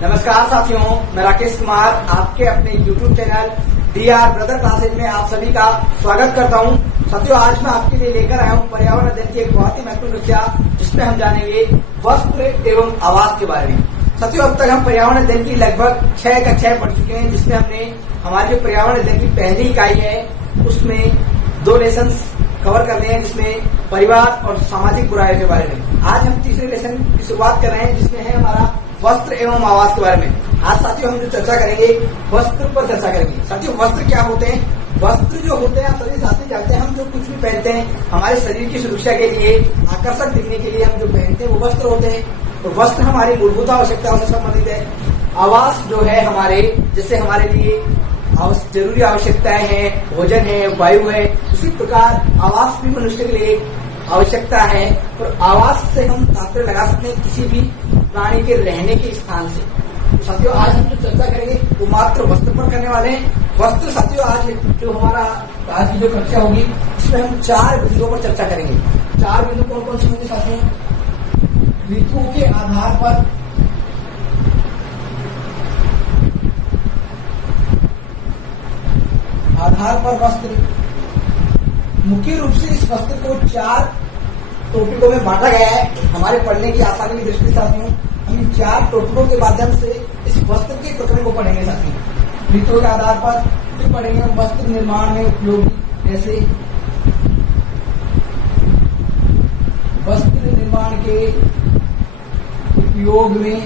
नमस्कार साथियों, मैं राकेश कुमार आपके अपने YouTube channel DR brother classes में आप सभी का स्वागत करता हूं। साथियों, आज मैं आपके लिए लेकर आया हूं पर्यावरण अध्ययन की एक बहुत ही महत्वपूर्ण कक्षा, जिसमें हम जानेंगे वस्त्र एवं आवास के बारे में। साथियों, अब तक हम पर्यावरण अध्ययन की लगभग 6 कक्षाएं पढ़ चुके हैं, जिसमें हमने हमारे जो पर्यावरण अध्ययन की पहली इकाई है उसमें 2 लेसन कवर कर रहे हैं, जिसमें परिवार और सामाजिक बुराइयों के बारे में। आज हम तीसरे लेसन की शुरुआत कर रहे हैं, जिसमें है हमारा वस्त्र एवं आवास के बारे में। आज साथियों हम जो चर्चा करेंगे वस्त्र पर चर्चा करेंगे। साथियों, वस्त्र क्या होते हैं? वस्त्र जो होते हैं आप सभी साथी जानते हैं, हम जो कुछ भी पहनते हैं हमारे शरीर की सुरक्षा के लिए, आकर्षक दिखने के लिए हम जो पहनते हैं वो वस्त्र होते हैं। तो वस्त्र हमारी मूलभूत आवश्यकताओं से संबंधित है। आवास जो है हमारे, जैसे हमारे लिए जरूरी आवश्यकताएं हैं, भोजन है, वायु है, उसी प्रकार आवास भी मनुष्य के लिए आवश्यकता है। और आवास से हम तात्पर्य लगा सकते हैं किसी भी प्राणी के रहने के स्थान से। तो साथियों, आज हम जो चर्चा करेंगे वो मात्र वस्त्र पर करने वाले हैं। वस्त्र साथियों, आज जो हमारा आज की जो कक्षा होगी इसमें हम 4 बिंदुओं पर चर्चा करेंगे। 4 बिंदु कौन कौन से होंगे साथियों? ऋतुओं के आधार पर वस्त्र। मुख्य रूप से इस वस्त्र को 4 टॉपिकों में बांटा गया है। हमारे पढ़ने की आसानी की दृष्टि से साथियों, हम इन 4 टॉपिकों के माध्यम से इस वस्त्र के प्रकरण को पढ़ेंगे साथियों। ऋतुओं के आधार पर फिर पढ़ेंगे वस्त्र निर्माण में उपयोगी, जैसे वस्त्र निर्माण के उपयोग में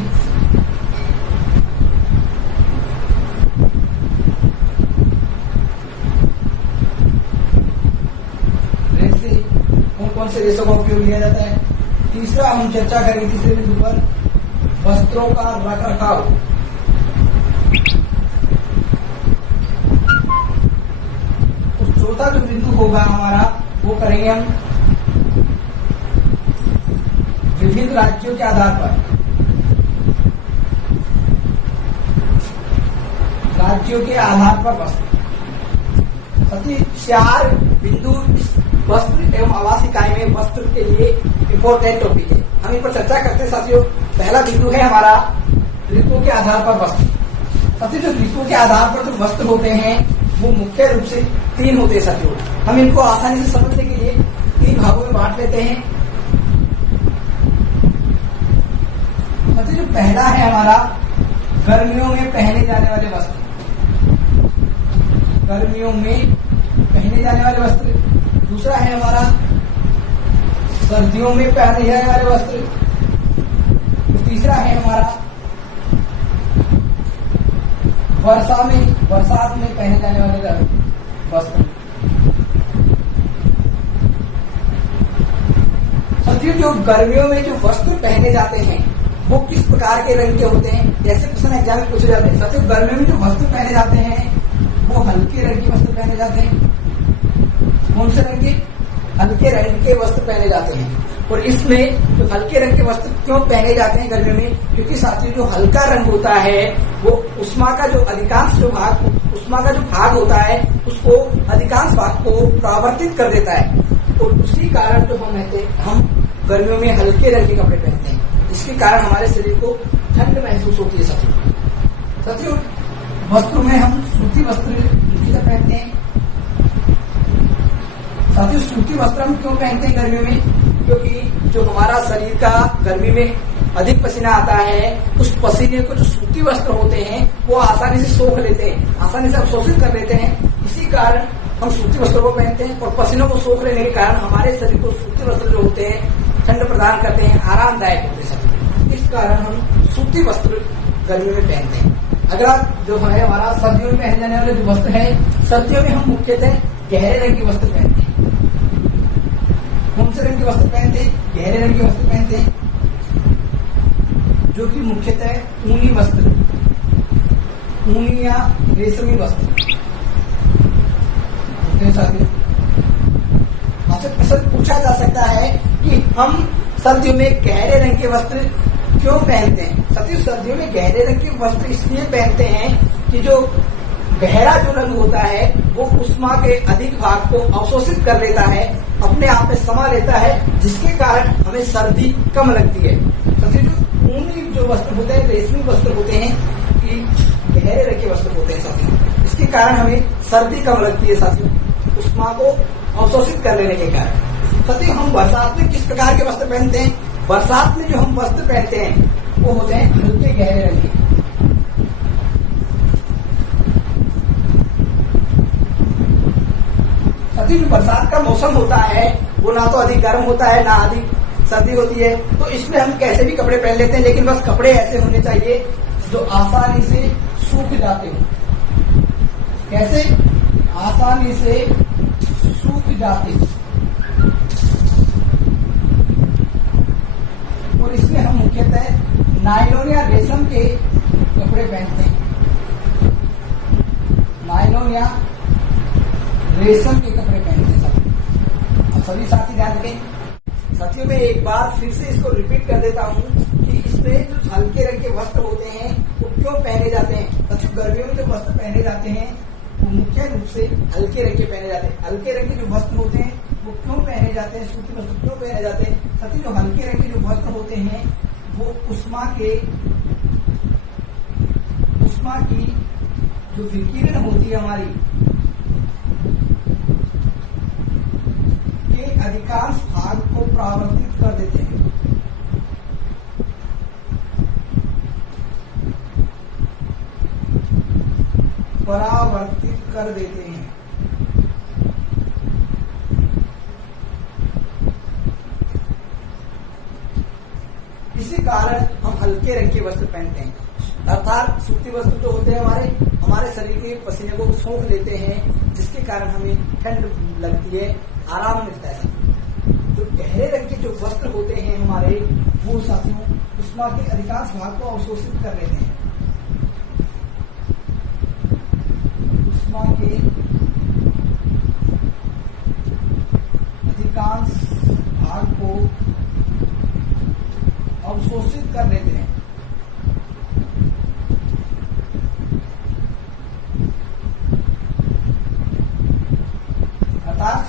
कौन से रेशों का उपयोग लिया जाता है। तीसरा हम चर्चा करेंगे तीसरे बिंदु पर वस्त्रों का रखरखाव। तो चौथा जो बिंदु होगा हमारा वो करेंगे हम विभिन्न राज्यों के आधार पर वस्त्र। सभी 4 बिंदु इस वस्त्र एवं आवास इकाई में वस्त्र के लिए इम्पोर्टेंट टॉपिक है। हम इन पर चर्चा करते हैं साथियों। पहला बिंदु है हमारा ऋतुओं के आधार पर वस्त्र। साथियों, जो ऋतुओं के आधार पर जो वस्त्र होते हैं वो मुख्य रूप से 3 होते हैं साथियों। हम इनको आसानी से समझने के लिए 3 भागों में बांट लेते हैं। साथियों, जो पहला है हमारा गर्मियों में पहने जाने वाले वस्त्र। गर्मियों में पहने जाने वाले वस्त्र। दूसरा है हमारा सर्दियों में पहने जाने वाले वस्त्र। तीसरा है हमारा बरसात में पहने जाने वाले वस्त्र। साथियों, जो गर्मियों में जो वस्त्र पहने जाते हैं वो किस प्रकार के रंग के होते हैं? जैसे क्वेश्चन एग्जाम में पूछे जाते हैं। साथियों, गर्मियों में जो वस्त्र पहने जाते हैं वो हल्के रंग के वस्त्र पहने जाते हैं। कौन से रंग के? हल्के रंग के वस्त्र पहने जाते हैं। और इसमें जो हल्के रंग के वस्त्र क्यों पहने जाते हैं गर्मियों में? क्योंकि साथियों, जो हल्का रंग होता है वो उष्मा का जो भाग होता है उसको अधिकांश भाग को परावर्तित कर देता है। और उसी कारण जो हम गर्मियों में हल्के रंग के कपड़े पहनते हैं, इसके कारण हमारे शरीर को ठंड महसूस होती है। साथियों, वस्त्रों में हम सूती वस्त्र मुख्यतः पहनते हैं। साथियों, सूती वस्त्र हम क्यों पहनते हैं गर्मियों में? क्योंकि जो हमारा शरीर का गर्मी में अधिक पसीना आता है, उस पसीने को जो सूती वस्त्र होते हैं वो आसानी से सोख लेते हैं, आसानी से अवशोषित कर लेते हैं। इसी कारण हम सूती वस्त्रों को पहनते हैं। और पसीनों को सोख लेने के कारण हमारे शरीर को सूती वस्त्र जो होते हैं ठंड प्रदान करते हैं, आरामदायक होते हैं। इस कारण हम सूती वस्त्र गर्मी में पहनते हैं। अगला जो है हमारा सर्दियों में पहने जाने वाले जो वस्त्र है, सर्दियों में हम मुख्यतः गहरे रंग के वस्त्र पहनते हैं। कौन से रंग के वस्त्र पहनते हैं? गहरे रंग के वस्त्र पहनते हैं, जो कि मुख्यतः ऊनी वस्त्र, ऊनी या रेशमी वस्त्र होते हैं। साथियों, आपसे प्रश्न पूछा जा सकता है कि हम सर्दियों में गहरे रंग के वस्त्र क्यों पहनते हैं? साथियों, सर्दियों में गहरे रंग के वस्त्र इसलिए पहनते हैं कि जो गहरा जो रंग होता है वो उष्मा के अधिक भाग को अवशोषित कर लेता है, अपने आप में समा लेता है, जिसके कारण हमें सर्दी कम लगती है। जो ऊनी जो वस्त्र होते हैं, रेशमी वस्त्र होते हैं, कि गहरे रंग के वस्त्र होते हैं साथियों। इसके कारण हमें सर्दी कम लगती है साथियों, उष्मा को अवशोषित कर लेने के कारण। साथियों, हम बरसात में किस प्रकार के वस्त्र पहनते हैं? बरसात में जो हम वस्त्र पहनते हैं वो होते हैं हल्के गहरे रंग के। साथियों, जो बरसात का मौसम होता है वो ना तो अधिक गर्म होता है ना अधिक सर्दी होती है, तो इसमें हम कैसे भी कपड़े पहन लेते हैं, लेकिन बस कपड़े ऐसे होने चाहिए जो आसानी से सूख जाते हो। कैसे? आसानी से सूख जाते। और इसमें हम मुख्यतः नायलॉन या रेशम के कपड़े पहनते हैं। नायलॉन या रेशम के कपड़े पहनते हैं। अब सभी साथी ध्यान रखें। साथियों, मैं एक बार फिर से इसको रिपीट कर देता हूँ कि इसमें जो हल्के रंग के वस्त्र होते हैं वो क्यों पहने जाते हैं। साथियों, गर्मियों में जो वस्त्र पहने जाते हैं वो मुख्य रूप से हल्के रंग के पहने जाते हैं। हल्के रंग के जो वस्त्र होते हैं वो क्यों पहने जाते हैं, सूती वस्त्र क्यों पहने जाते हैं? साथियों, जो हल्के रंग के जो वस्त्र होते हैं वो उष्मा की जो विकिरण होती है हमारी के अधिकांश भाग को परावर्तित कर देते हैं। परावर्तित कर देते हैं। इसी कारण हम हल्के रंग के वस्त्र पहनते हैं, अर्थात सूती वस्त्र जो होते हैं हमारे शरीर के पसीने को सोख लेते हैं, जिसके कारण हमें ठंड लगती है, आराम मिलता है। जो गहरे रंग के जो वस्त्र होते हैं हमारे, वो साथियों उष्मा के अधिकांश भाग को अवशोषित कर लेते हैं। उष्मा के अधिकांश भाग को अवशोषित कर लेते हैं।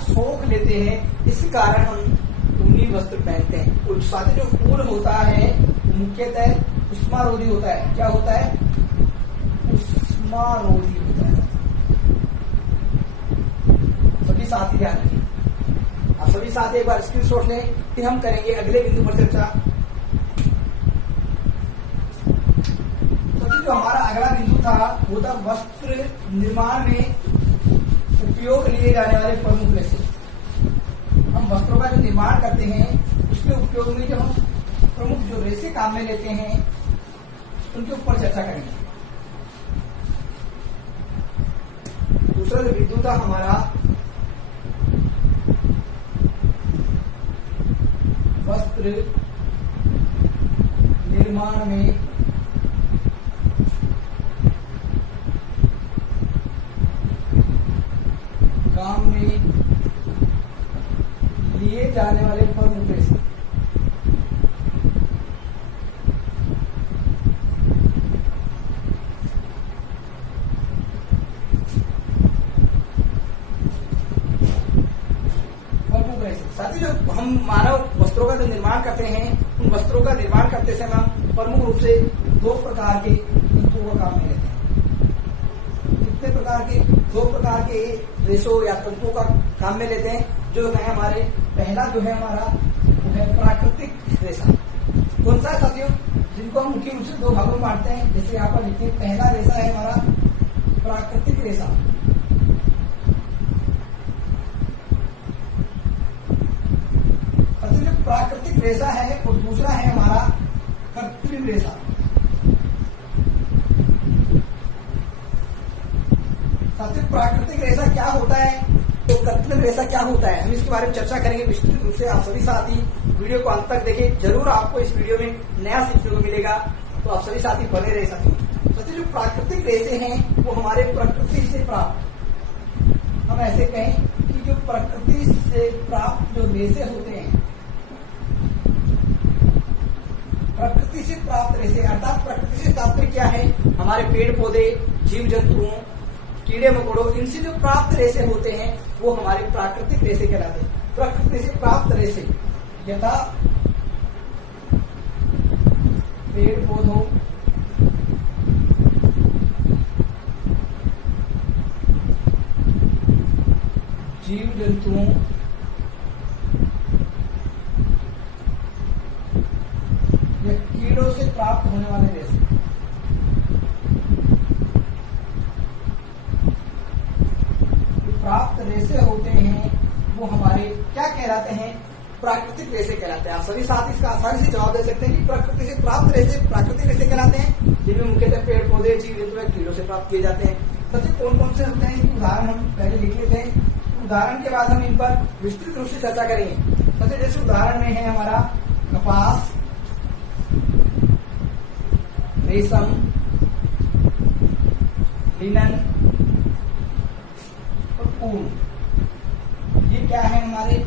सोख लेते हैं। इस कारण हम ऊनी वस्त्र पहनते हैं। और साथ जो ऊन होता है मुख्यतः उष्मारोधी होता है। क्या होता है? उष्मारोधी होता है। सभी साथी ध्यान रखिए। आप सभी साथी एक बार स्क्रीनशॉट लें, फिर हम करेंगे अगले बिंदु पर चर्चा। तो जो हमारा अगला बिंदु था वो था वस्त्र निर्माण में उपयोग लिए जाने वाले प्रमुख रेशे। हम वस्त्रों का जो निर्माण करते हैं उसके उपयोग में जो हम प्रमुख जो रेशे काम में लेते हैं उनके ऊपर चर्चा करेंगे। दूसरा जो बिंदु था हमारा वस्त्र निर्माण में काम में लिए जाने वाले प्रमुख रेशे। साथ ही जो हम मानव वस्त्रों का जो निर्माण करते हैं, उन वस्त्रों का निर्माण करते समय हम प्रमुख रूप से दो प्रकार के तंतुओं का काम में लेते हैं। कितने प्रकार के? दो प्रकार के रेशों या तंतुओं का काम में लेते हैं। जो है हमारे पहला जो है हमारा वो है प्राकृतिक रेशा। कौन सा है साथियों? जिनको हम मुख्य रूप से दो भागों में बांटते हैं। जैसे यहाँ पर लिखते हैं, पहला रेशा है हमारा प्राकृतिक रेशा। जो प्राकृतिक रेशा है और दूसरा है हमारा कृत्रिम रेशा। साथियों, प्राकृतिक रेशा क्या होता है तो कृत्रिम रेशा क्या होता है, हम इसके बारे में चर्चा करेंगे विस्तृत रूप से। आप सभी साथी वीडियो को अंत तक देखें, जरूर आपको इस वीडियो में नया सीखने को मिलेगा, तो आप सभी साथी बने रहे। साथियों, जो प्राकृतिक रेशे हैं वो हमारे प्रकृति से प्राप्त, हम ऐसे कहें कि जो प्रकृति से प्राप्त जो रेशे होते हैं, प्रकृति से प्राप्त रेशे, अर्थात प्रकृति से तात्पर्य क्या है? हमारे पेड़ पौधे, जीव जंतुओं, कीड़े मकोड़ों, इनसे जो प्राप्त रेशे होते हैं वो हमारे प्राकृतिक रेशे कहलाते हैं। प्रकृति से प्राप्त रेशे यथा पेड़ पौधों जीव जंतुओं या कीड़ों से प्राप्त होने वाले रेशे। प्राप्त रेशे होते हैं वो हमारे क्या कहलाते हैं? प्राकृतिक रेशे कहलाते हैं। आप सभी साथ इसका आसानी से जवाब दे सकते हैं कि प्रकृति से प्राप्त रेशे प्राकृतिक रेशे कहलाते हैं, जिनमें मुख्यतः पेड़ पौधे जीव जंतु या कीड़ों से प्राप्त किए जाते हैं। सबसे कौन कौन से होते हैं इनके उदाहरण हम पहले लिख लेते हैं। उदाहरण के बाद हम इन पर विस्तृत रूप से चर्चा करेंगे। सबसे जैसे उदाहरण में है हमारा कपास, रेशम, लिनन और ऊन। ये क्या है? हमारे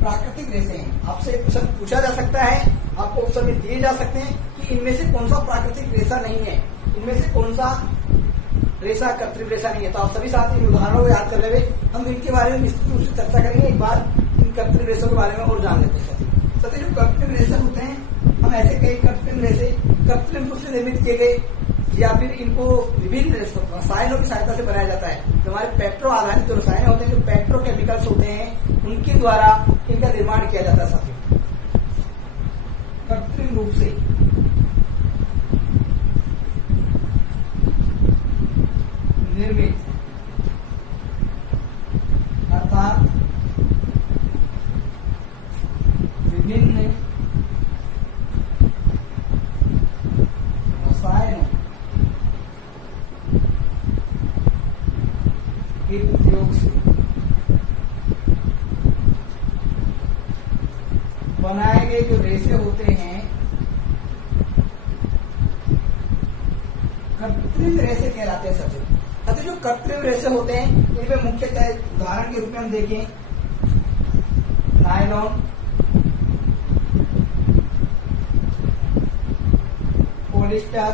प्राकृतिक रेशे हैं। आपसे क्वेश्चन पूछा जा सकता है, आपको ऑप्शन में दिए जा सकते हैं कि इनमें से कौन सा प्राकृतिक रेशा नहीं है, इनमें से कौन सा रेशा कृत्रिम रेशा नहीं है। तो आप सभी साथ इन उदाहरणों को याद कर ले। हम इनके बारे में विस्तृत रूप से चर्चा करेंगे। एक बार इन कृत्रिम रेशों के बारे में और जान लेते हैं। सभी जो कृत्रिम रेशे होते हैं, हम ऐसे कई कृत्रिम रेशे कृत्रिम रूप से निर्मित किए गए या फिर इनको विभिन्न रसायनों की सहायता से बनाया जाता है। जो हमारे पेट्रो आधारित जो रसायन होते हैं, जो पेट्रोकेमिकल्स होते हैं, उनके द्वारा इनका निर्माण किया जाता है। साथियों, कृत्रिम रूप से निर्मित अर्थात विभिन्न रसायनों के उपयोग से बनाए गए जो रेशे होते हैं, कृत्रिम रेशे कहलाते हैं। सबसे जो कृत्रिम रेशे होते हैं, इनमें मुख्यतः उदाहरण के रूप में हम देखें नायलॉन, पॉलिस्टर,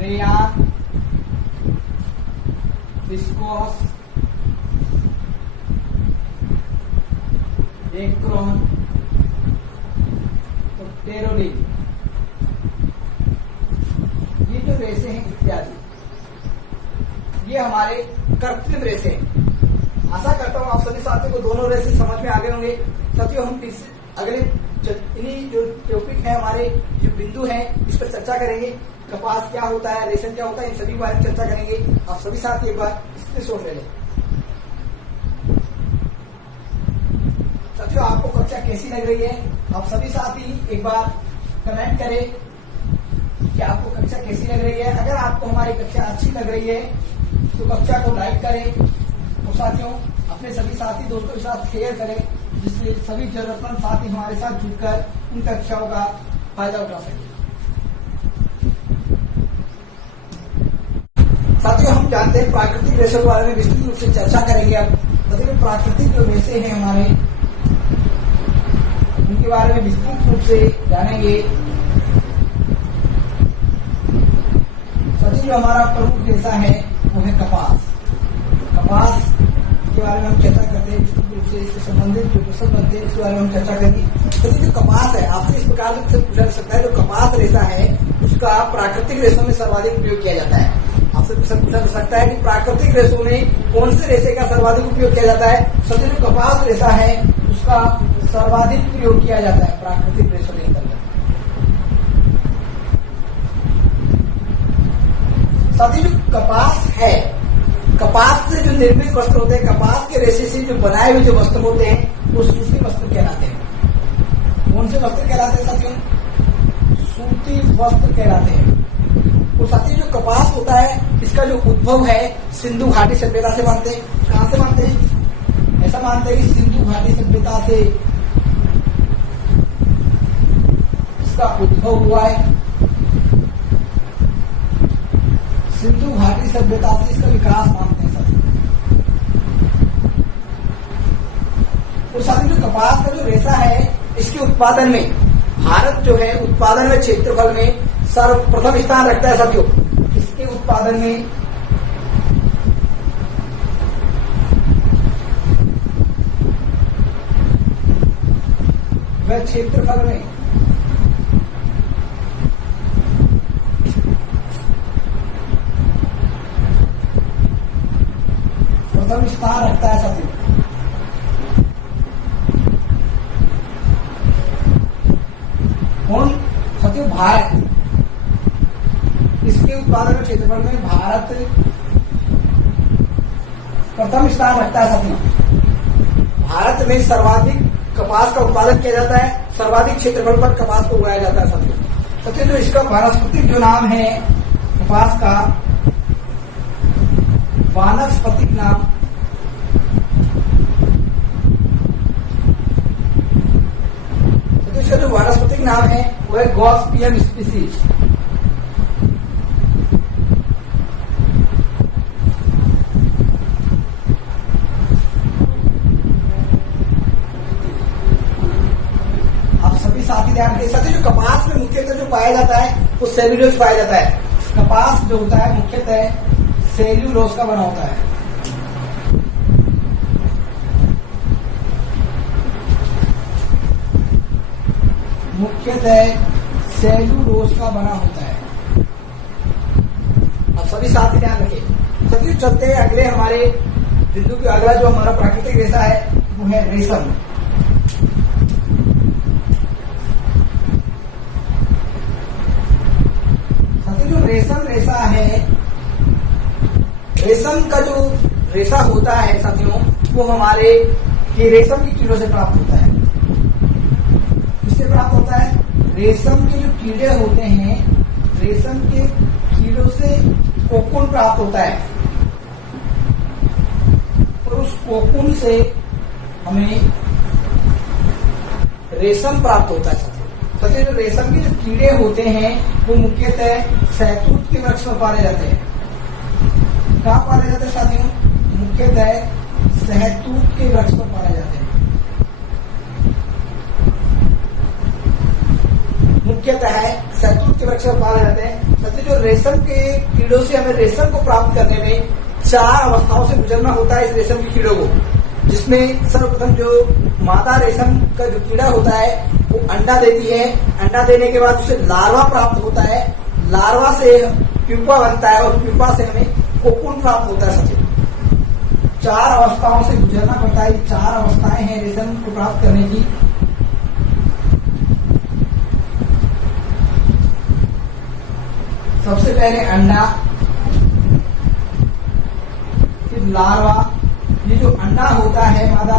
रेयान, विस्कोस, एक्रोन, टेरोलिन, ये जो रेशे हैं इत्यादि, ये हमारे कृत्रिम रेशे हैं। आशा करता हूं आप सभी साथियों को दोनों रेशे समझ में आ गए होंगे। साथियों, हम अगले इन्हीं जो टॉपिक है, हमारे जो बिंदु हैं, इस पर चर्चा करेंगे। कपास क्या होता है, रेशम क्या होता है, इन सभी बारे में चर्चा करेंगे। आप सभी साथी एक बार स्क्रीनशॉट ले लें। साथियों, आपको कक्षा कैसी लग रही है? आप सभी साथी एक बार कमेंट करें कि आपको कक्षा कैसी लग रही है। अगर आपको हमारी कक्षा अच्छी लग रही है तो कक्षा को लाइक करें और साथियों अपने सभी साथी दोस्तों के साथ शेयर करें, जिससे सभी जरूरतमंद साथी हमारे साथ जुड़कर इन कक्षाओं का फायदा उठा सके। साथियों, हम जानते हैं प्राकृतिक रेशों के बारे में विस्तृत रूप से चर्चा करेंगे। अब मतलब प्राकृतिक जो रेशे हैं हमारे, उनके बारे में विस्तृत रूप से जानेंगे। जो हमारा प्रमुख रेशा है वो है कपास। कपास के बारे में हम चर्चा करते हैं, विस्तृत रूप से इससे संबंधित जो प्रश्न बनते हैं इसके बारे में हम चर्चा करेंगे। तो जो कपास है, आपसे इस प्रकार से पूछा जा सकता है, जो कपास रेशा है उसका प्राकृतिक रेशों में सर्वाधिक उपयोग किया जाता है। आपसे प्रश्न पूछा जा सकता है कि प्राकृतिक रेशों में कौन से रेशे का सर्वाधिक उपयोग किया जाता है। सबसे जो कपास रेशा है उसका सर्वाधिक प्रयोग किया जाता है प्राकृतिक रेशों के अंतर्गत। साथ ही जो कपास है, कपास से जो निर्मित वस्त्र होते हैं, कपास के रेशे से जो बनाए हुए जो वस्त्र होते हैं वो सूती वस्त्र कहलाते हैं। कौन से वस्त्र कहलाते हैं साथियों? सूती वस्त्र कहलाते हैं। तो साथियों, जो कपास होता है इसका जो उद्भव है सिंधु घाटी सभ्यता से मानते हैं। कहां से मानते हैं? ऐसा मानते हैं कि सिंधु घाटी सभ्यता से इसका उद्भव हुआ है। सिंधु घाटी सभ्यता से इसका विकास मानते हैं साथियों। और साथियों, जो कपास का जो रेशा है इसके उत्पादन में भारत जो है उत्पादन में क्षेत्रफल में सर्वप्रथम स्थान रखता है साथियों। इसके उत्पादन में वह क्षेत्रफल में प्रथम स्थान रखता है साथियों। कौन साथियों? भारत। इसके उत्पादन क्षेत्रफल में भारत प्रथम स्थान रखता है साथियों। भारत में सर्वाधिक कपास का उत्पादन किया जाता है, सर्वाधिक क्षेत्रफल पर कपास को उगाया जाता है साथियों। जो इसका वानस्पतिक जो नाम है कपास का, वानस्पतिक नाम इसका जो वानस्पतिक नाम है वो है गॉसिपियम स्पीसीज। आप सभी साथी ध्यान के साथ, जो कपास में मुख्यतः जो पाया जाता है वो सेल्यूलोज पाया जाता है। कपास जो होता है मुख्यतः सेल्यूलोज का बना होता है। मुख्यतः सेल्यूलोज का बना होता है। अब सभी साथी ध्यान रखें। सभी चलते हैं अगले हमारे बिंदु के। अगला जो हमारा प्राकृतिक रेशा है वो है रेशम। साथियों जो रेशम रेशा है, रेशम का जो रेशा होता है साथियों वो हमारे ये रेशम की कीड़ों से प्राप्त होता है। प्राप्त होता है रेशम के जो कीड़े होते हैं, रेशम के कीड़ों से कोकून प्राप्त होता है और उस कोकून से हमें रेशम प्राप्त होता है। साथियों जो रेशम के जो कीड़े होते हैं वो मुख्यतः शहतूत के वृक्ष में पाले जाते हैं। कहाँ पाले जाते हैं साथियों? मुख्यतः शहतूत के वृक्ष पर पाले जाते हैं। मुख्यतः शहतूत के वृक्ष पर पाले जाते हैं। साथियों जो रेशम के कीड़ों से हमें रेशम को प्राप्त करने में 4 अवस्थाओं से गुजरना होता है इस रेशम के कीड़ों को, जिसमें सर्वप्रथम जो मादा रेशम का जो कीड़ा होता है वो अंडा देती है। अंडा देने के बाद उसे लार्वा प्राप्त होता है, लार्वा से प्यूपा बनता है और प्यूपा से हमें कोकून प्राप्त होता है। साथियों 4 अवस्थाओं से गुजरना पड़ता है। 4 अवस्थाएं हैं रेशम को प्राप्त करने की। सबसे पहले अंडा, फिर लार्वा। ये जो अंडा होता है मादा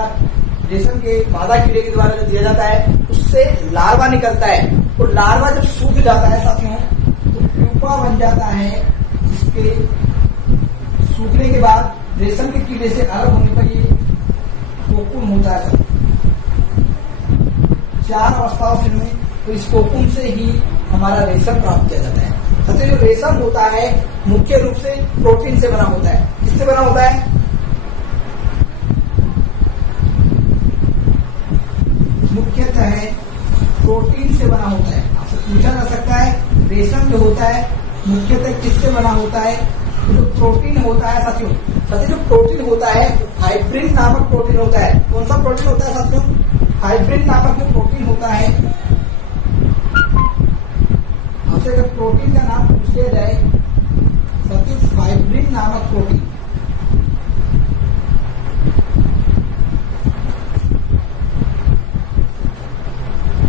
रेशम के मादा कीड़े के द्वारा जो दिया जाता है उससे लार्वा निकलता है और लार्वा जब सूख जाता है साथियों तो प्यूपा बन जाता है, जिसके सूखने के बाद रेशम के कीड़े से अलग होने पर ये कोकून होता है। 4 अवस्थाओं से में तो इस कोकून से ही हमारा रेशम प्राप्त किया जाता है। जो रेशम होता है मुख्य रूप से प्रोटीन से बना होता है। किससे बना होता है? मुख्यतः प्रोटीन से बना होता है। आपसे पूछा जा सकता है रेशम जो होता है मुख्यतः किससे बना होता है? जो प्रोटीन होता है साथियों, जो प्रोटीन होता है फाइब्रिन नामक प्रोटीन होता है। कौन सा प्रोटीन होता है साथियों? फाइब्रिन नामक जो प्रोटीन होता है। आपसे अगर प्रोटीन का नाम पूछ लिया जाए साथियों, फाइब्रिन नामक प्रोटीन।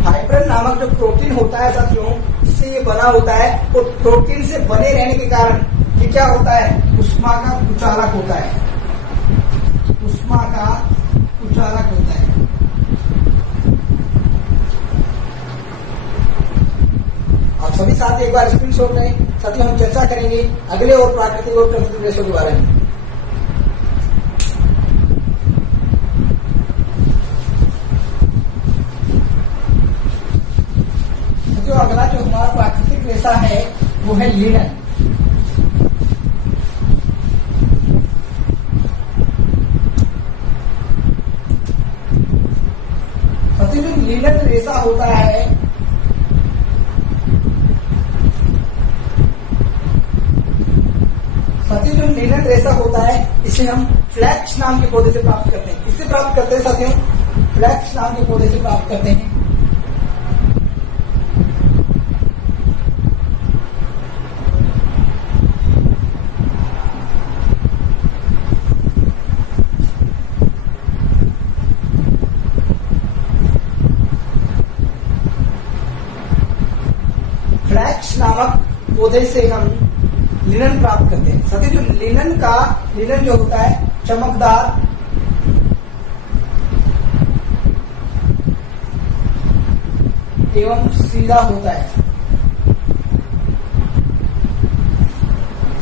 फाइब्रिन नामक जो प्रोटीन होता है साथियों, इससे ये बना होता है और प्रोटीन से बने रहने के कारण ये क्या होता है? उष्मा का कुचालक होता है। उष्मा का कुचालक होता है। आप सभी साथी एक बार स्क्रीनशॉट लें। साथियों हम चर्चा करेंगे अगले और प्राकृतिक और कृत्रिम रेशों के बारे में। साथियों अगला जो हमारा प्राकृतिक रेशा है वो है लिनन। साथियों जो लिनन रेशा होता है साथियों जो लिनन रेशा होता है इसे हम फ्लैक्स नाम के पौधे से प्राप्त करते हैं। किससे प्राप्त करते हैं साथियों? फ्लैक्स नाम के पौधे से प्राप्त करते हैं। फ्लैक्स नामक पौधे से हम लिनन प्राप्त करते हैं। साथ ही जो लिनन जो होता है चमकदार एवं सीधा होता है।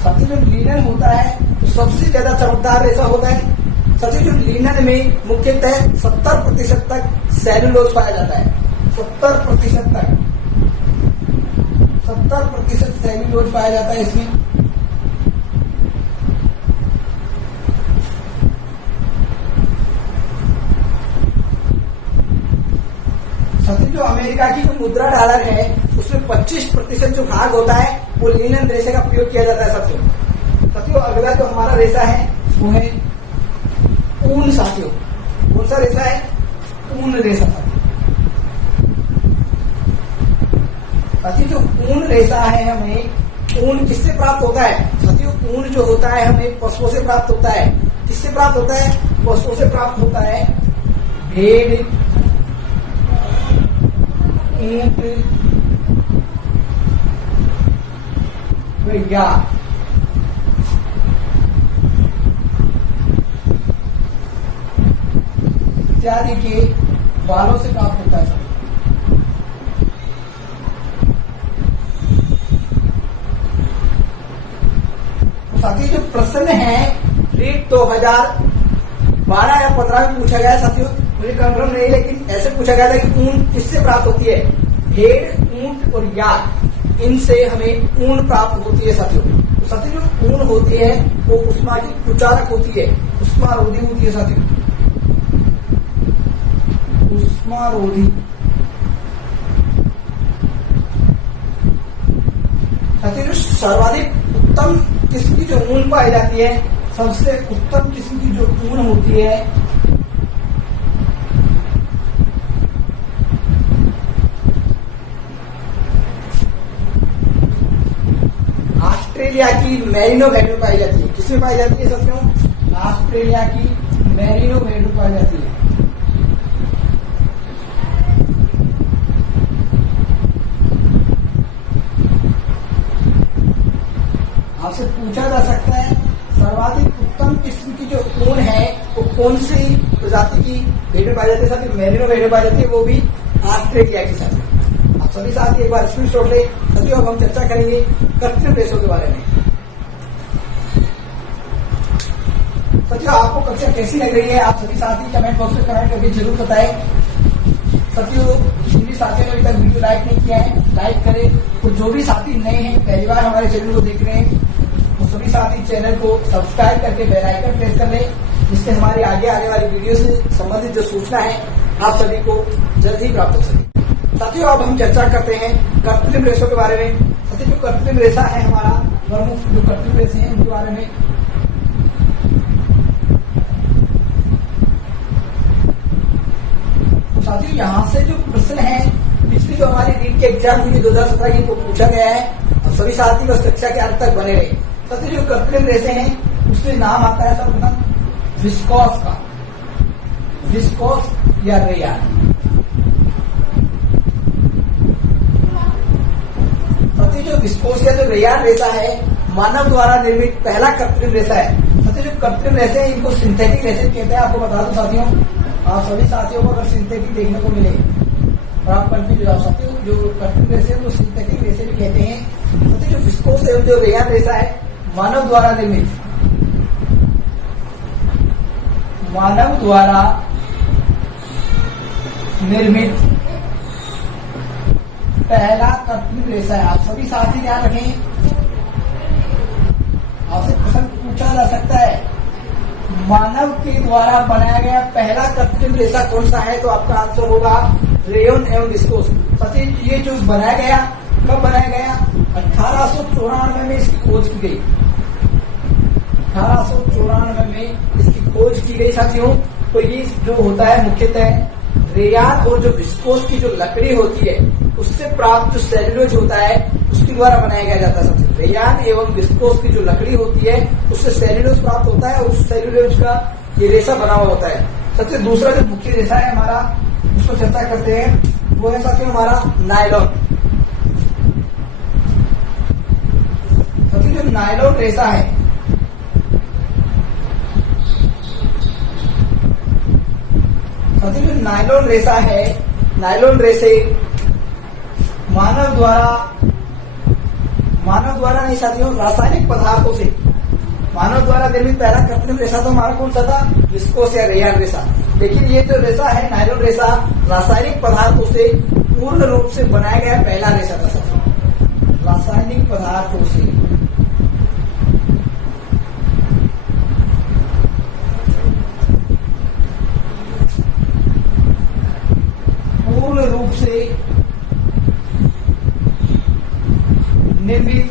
साथ ही जो लिनन होता है तो सबसे ज्यादा चमकदार रेशा होता है। साथ ही जो लिनन में मुख्यतः 70% तक सेलुलोज पाया जाता है। 70% सेलुलोज पाया जाता है इसमें। साथ ही जो अमेरिका की जो मुद्रा डॉलर है उसमें 25% जो भाग होता है वो लिनन रेशे का प्रयोग किया जाता है। साथियों अगला जो हमारा रेशा है वो है ऊन। साथियों कौन सा रेशा है? ऊन रेशा। साथियों जो ऊन रेशा है हमें ऊन किससे प्राप्त होता है? साथियों ऊन जो होता है हमें पशुओं से प्राप्त होता है। किससे प्राप्त होता है? पशुओं से प्राप्त होता है। भेड़, ऊंट, गैया। इत्यादि के बालों से प्राप्त होता है। साथ ही जो प्रश्न है रीट 2012 या 15 में पूछा गया है। साथियों मुझे कंफर्म नहीं, लेकिन ऐसे पूछा गया था कि ऊन किससे प्राप्त होती है? भेड़, ऊंट और याक, इनसे हमें ऊन प्राप्त होती है। साथियों तो साथियों जो ऊन होती है वो उष्मा की कुचालक होती है, उष्मारोधी होती है। साथियों उष्मारोधी। साथियों जो सर्वाधिक उत्तम किस्म की जो ऊन पाई जाती है, सबसे उत्तम किस्म की जो ऊन होती है ऑस्ट्रेलिया की मेरिनो भेड़ में पाई जाती है। किसमें पाई जाती है साथियों? ऑस्ट्रेलिया की मेरिनो भेड़ में पाई जाती है। आपसे पूछा जा सकता है सर्वाधिक उत्तम किस्म की जो ऊन है वो कौन सी प्रजाति की भेड़ में पाई जाती है? साथ मेरिनो भेड़ में पाई जाती है, वो भी ऑस्ट्रेलिया की। साथी आप सभी साथी एक बार स्क्रीनशॉट ले। साथियों अब हम चर्चा करेंगे कृत्रिम रेशों के बारे में। साथियों आपको कक्षा कैसी लग रही है? आप सभी साथी कमेंट बॉक्स में कमेंट करके जरूर बताएं। साथियों जिन भी साथियों ने अभी तक वीडियो लाइक नहीं किया है लाइक करें, और जो भी साथी नए हैं पहली बार हमारे चैनल को देख रहे हैं तो सभी साथी चैनल को सब्सक्राइब करके बेल आइकन प्रेस कर लें, जिससे हमारी आगे आने वाली वीडियो से संबंधित जो सूचना है आप सभी को जल्द ही प्राप्त हो सके। साथियों अब हम चर्चा करते हैं कृत्रिम रेशों के बारे में। साथियों जो कृत्रिम रेशा है हमारा प्रमुख जो कृत्रिम रेशे हैं उनके बारे में। तो साथियों यहाँ से जो प्रश्न है पिछली जो हमारी रीट के एग्जाम हुई 2017 की, वो पूछा गया है। अब सभी साथी बस कक्षा के अंत तक बने रहे। साथियों जो कृत्रिम रेशे हैं उसमें नाम आता है सर्वप्रथम विस्कोस का, विस्कोस या रेयान। जो विस्कोस या जो रेयान रेशा है मानव द्वारा निर्मित पहला कृत्रिम रेशा है। साथियों जो कृत्रिम रेशे हैं इनको सिंथेटिक रेशे कहते हैं। आपको बता दूं साथियों, आप सभी साथियों को अगर सिंथेटिक देखने को मिले और आप कंफ्यूज हो जाओ, साथियों जो कृत्रिम रेशे हैं वो सिंथेटिक रेशे भी कहते हैं। साथियों जो विस्कोस एवं जो रेयान रेशा है मानव द्वारा निर्मित पहला कृत्रिम रेशा है। आप सभी साथी ध्यान रखें, आपसे प्रश्न पूछा जा सकता है मानव के द्वारा बनाया गया पहला कृत्रिम रेशा कौन सा है? तो आपका आंसर होगा रेयोन एवं विस्कोस। साथी ये जो बनाया गया कब बनाया गया? 1894 में इसकी खोज की गई। 1894 में इसकी खोज की गई। साथियों तो ये जो होता है मुख्यतः रेयान और जो विस्कोस की जो लकड़ी होती है उससे प्राप्त जो सेल्यूलोज होता है उसके द्वारा बनाया गया जाता है। सबसे रेयान एवं विस्कोस की जो लकड़ी होती है उससे सेल्यूलोज प्राप्त होता है और उस सेल्यूलोज का ये रेशा बना हुआ होता है। सबसे दूसरा जो मुख्य रेशा है हमारा उसको चर्चा करते हैं, वो है साथियों हमारा नायलॉन। जो नायलॉन रेशा है, साथियों जो नायलॉन रेशा है, नायलॉन रेशे मानव द्वारा नहीं साथियों, रासायनिक पदार्थों से मानव द्वारा निर्मित पहला कृत्रिम रेशा तो हमारा कौन सा था, विस्कोस या रेयान रेशा। लेकिन ये जो रेशा है नायलॉन रेशा, रासायनिक पदार्थों से पूर्ण रूप से बनाया गया पहला रेशा था साथियों, रासायनिक पदार्थों से पूर्ण रूप से निर्मित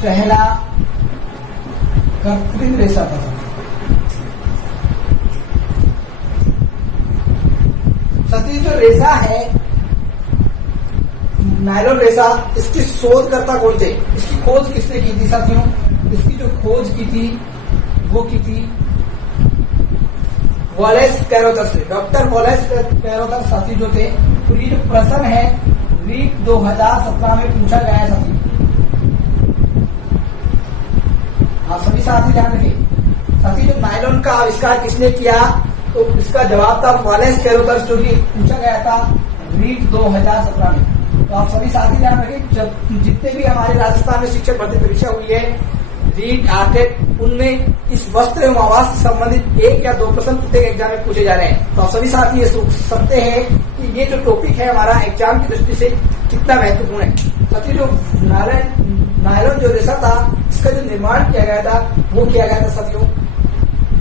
पहला कृत्रिम रेशा था। साथियों जो रेशा है नायलॉन रेशा, इसकी शोधकर्ता कौन थे, इसकी खोज किसने की थी साथियों, इसकी जो खोज की थी वो की थी वॉलेस कैरोथर से, डॉक्टर वॉलेस कैरोथर साथी जो थे। तो ये जो प्रश्न है रीट 2017 में पूछा गया है साथी, आप सभी साथी ध्यान रखें। साथी जो नायलॉन का आविष्कार किसने किया, तो इसका जवाब था वॉलेस कैरोथर, जो कि पूछा गया था रीट 2017 में। तो आप सभी साथी ध्यान रखें, जब जितने भी हमारे राजस्थान में शिक्षक भर्ती परीक्षा हुई है रीट आर्टेट, उनमें इस वस्त्र एवं आवास से संबंधित 1 या 2 प्रश्न प्रत्येक एग्जाम में पूछे जा रहे हैं। तो आप सभी साथी ये सोच सकते हैं कि ये जो टॉपिक है हमारा एग्जाम की दृष्टि से कितना महत्वपूर्ण है। साथी जो नायलॉन जो रेशा था, इसका जो निर्माण किया गया था वो किया गया था साथियों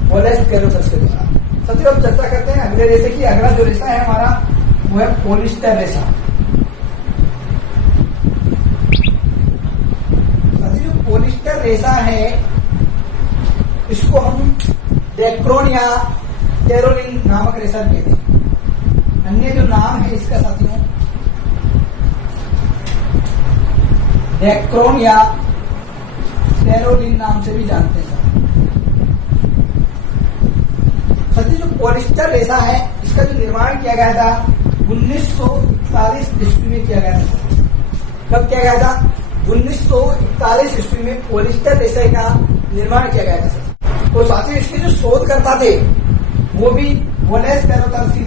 वॉलेस कैरोथर के द्वारा। साथियों अब चर्चा करते हैं अगले रेशे की। अगला जो रेशा है हमारा वो है पॉलिस्टर रेशा। पॉलिस्टर रेशा है, इसको हम डेक्रोन या टेरोलिन नामक रेशा कहते हैं। अन्य जो नाम है इसका साथियों डेक्रोन या टेरोलिन नाम से भी जानते हैं। साथियों जो पॉलिस्टर रेशा है, इसका जो निर्माण किया गया था 1941 ईस्वी में किया गया था। कब किया गया था, 1941 ईस्वी में पॉलिस्टर रेशे का निर्माण किया गया था। तो साथियों इसके जो शोधकर्ता थे वो भी वॉलेस कैरोथर थे,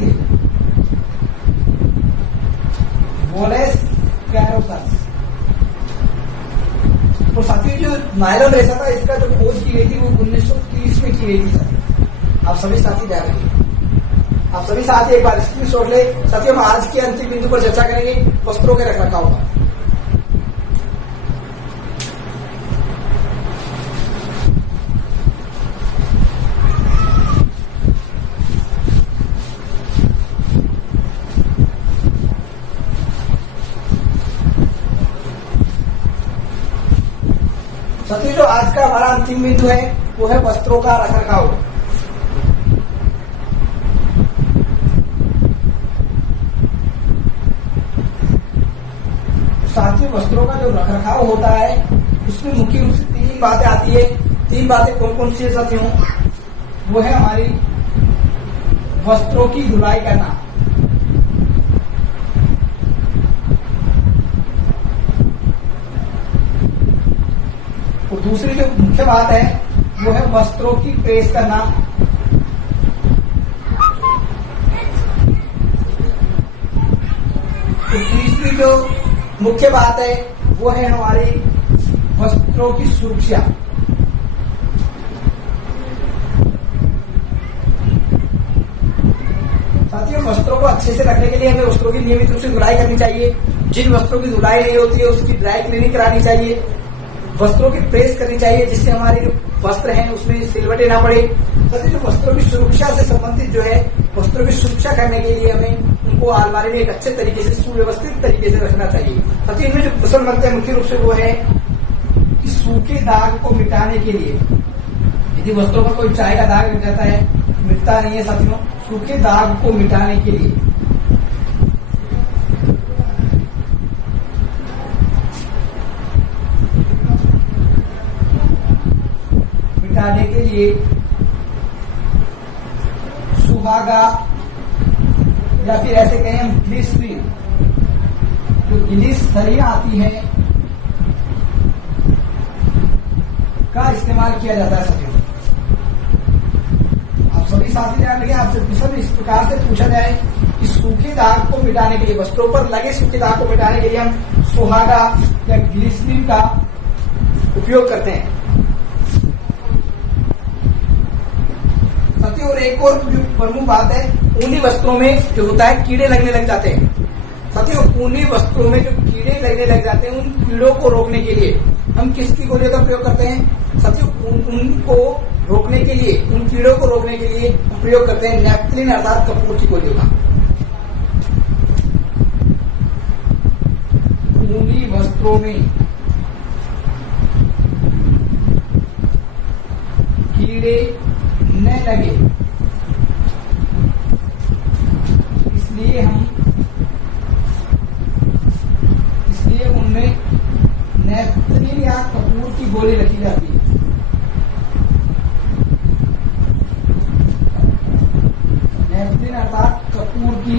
वॉलेस कैरोथर। तो साथियों जो नायलॉन रेशा था इसका जो खोज की गई थी वो 1930 में की गई थी। साथियों आप सभी साथी ध्यान रखिए, आप सभी साथी एक बार स्क्रीनशॉट ले। साथियों हम आज के अंतिम बिंदु पर चर्चा करेंगे वस्त्रों के रखरखाव का। साथियों जो आज का हमारा अंतिम बिंदु है वो है वस्त्रों का रखरखाव। साथियों वस्त्रों का जो रखरखाव होता है उसमें मुख्य रूप से 3 बातें आती है। 3 बातें कौन कौन सी है साथियों, वो है हमारी वस्त्रों की धुलाई करना, और दूसरी जो मुख्य बात है वो है वस्त्रों की प्रेस करना, तो तीसरी जो मुख्य बात है वो है हमारी वस्त्रों की सुरक्षा। साथियों वस्त्रों को अच्छे से रखने के लिए हमें वस्त्रों की नियमित रूप से धुलाई करनी चाहिए। जिन वस्त्रों की धुलाई नहीं होती है उसकी ड्राई क्लीनिंग करानी चाहिए। वस्त्रों की प्रेस करनी चाहिए जिससे हमारे जो वस्त्र हैं उसमें सिलवटें ना पड़े। साथियों जो वस्त्रों की सुरक्षा से संबंधित जो है वस्त्रों की सुरक्षा करने के लिए हमें उनको अलमारी में एक अच्छे तरीके से सुव्यवस्थित तरीके से रखना चाहिए। साथियों इनमें जो प्रश्न बनते हैं मुख्य रूप से वो है कि सूखे दाग को मिटाने के लिए, यदि वस्त्रों पर कोई चाय का दाग लग जाता है, मिटता नहीं है साथियों, सूखे दाग को मिटाने के लिए सुहागा या फिर ऐसे कहें हम ग्लिसरीन, जो ग्लिसरीन आती है का इस्तेमाल किया जाता है साथियों। आप सभी साथी ध्यान रखिए, आपसे सब इस प्रकार से पूछा जाए कि सूखे दाग को मिटाने के लिए, वस्त्रों पर लगे सूखे दाग को मिटाने के लिए हम सुहागा या ग्लिसरीन का उपयोग करते हैं साथियों। और एक और प्रमुख बात है, ऊनी वस्त्रों में जो होता है कीड़े लगने लग जाते हैं साथियों। ऊनी वस्त्रों में जो कीड़े लगने लग जाते हैं, उन कीड़ों को रोकने के लिए हम किसकी गोलियों का प्रयोग करते हैं साथियों? उनको रोकने के लिए, उन कीड़ों को रोकने के लिए हम प्रयोग करते हैं नेफ्थलीन अर्थात कपूर की गोलियों का। ऊनी वस्त्रों में कीड़े न लगे इसलिए उनमें नेफ्थलीन या कपूर की गोली रखी जाती है। नेफ्थलीन अर्थात कपूर की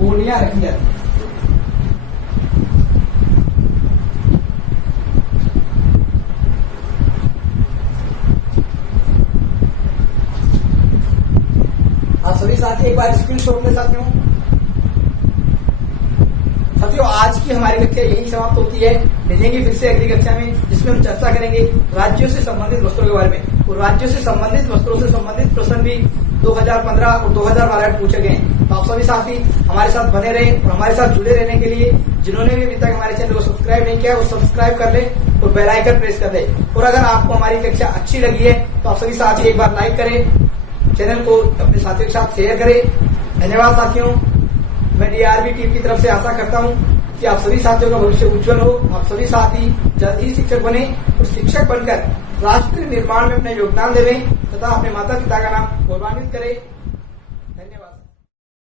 गोलियां रखी जाती है। आप सभी साथी एक बार स्क्रीन शॉट ले साथियों। आज की हमारी कक्षा यही समाप्त होती है। मिलेंगे फिर से अगली कक्षा में, जिसमें हम चर्चा करेंगे राज्यों से संबंधित वस्त्रों के बारे में। और राज्यों से संबंधित वस्त्रों से संबंधित प्रश्न भी 2015 और 2012 में पूछे गए हैं। तो आप सभी साथी हमारे साथ बने रहे और हमारे साथ जुड़े रहने के लिए जिन्होंने भी अभी तक हमारे चैनल को सब्सक्राइब नहीं किया वो सब्सक्राइब कर ले और बेल आइकन प्रेस कर ले। और अगर आपको हमारी कक्षा अच्छी लगी है तो आप सभी साथी एक बार लाइक करें, चैनल को अपने साथियों के साथ शेयर करें। धन्यवाद साथियों। मैं DRB टीम की तरफ से आशा करता हूं कि आप सभी साथियों का भविष्य उज्जवल हो। आप सभी साथी जल्द ही शिक्षक बने और शिक्षक बनकर राष्ट्र निर्माण में अपना योगदान देवें तथा अपने माता पिता का नाम गौरवान्वित करें।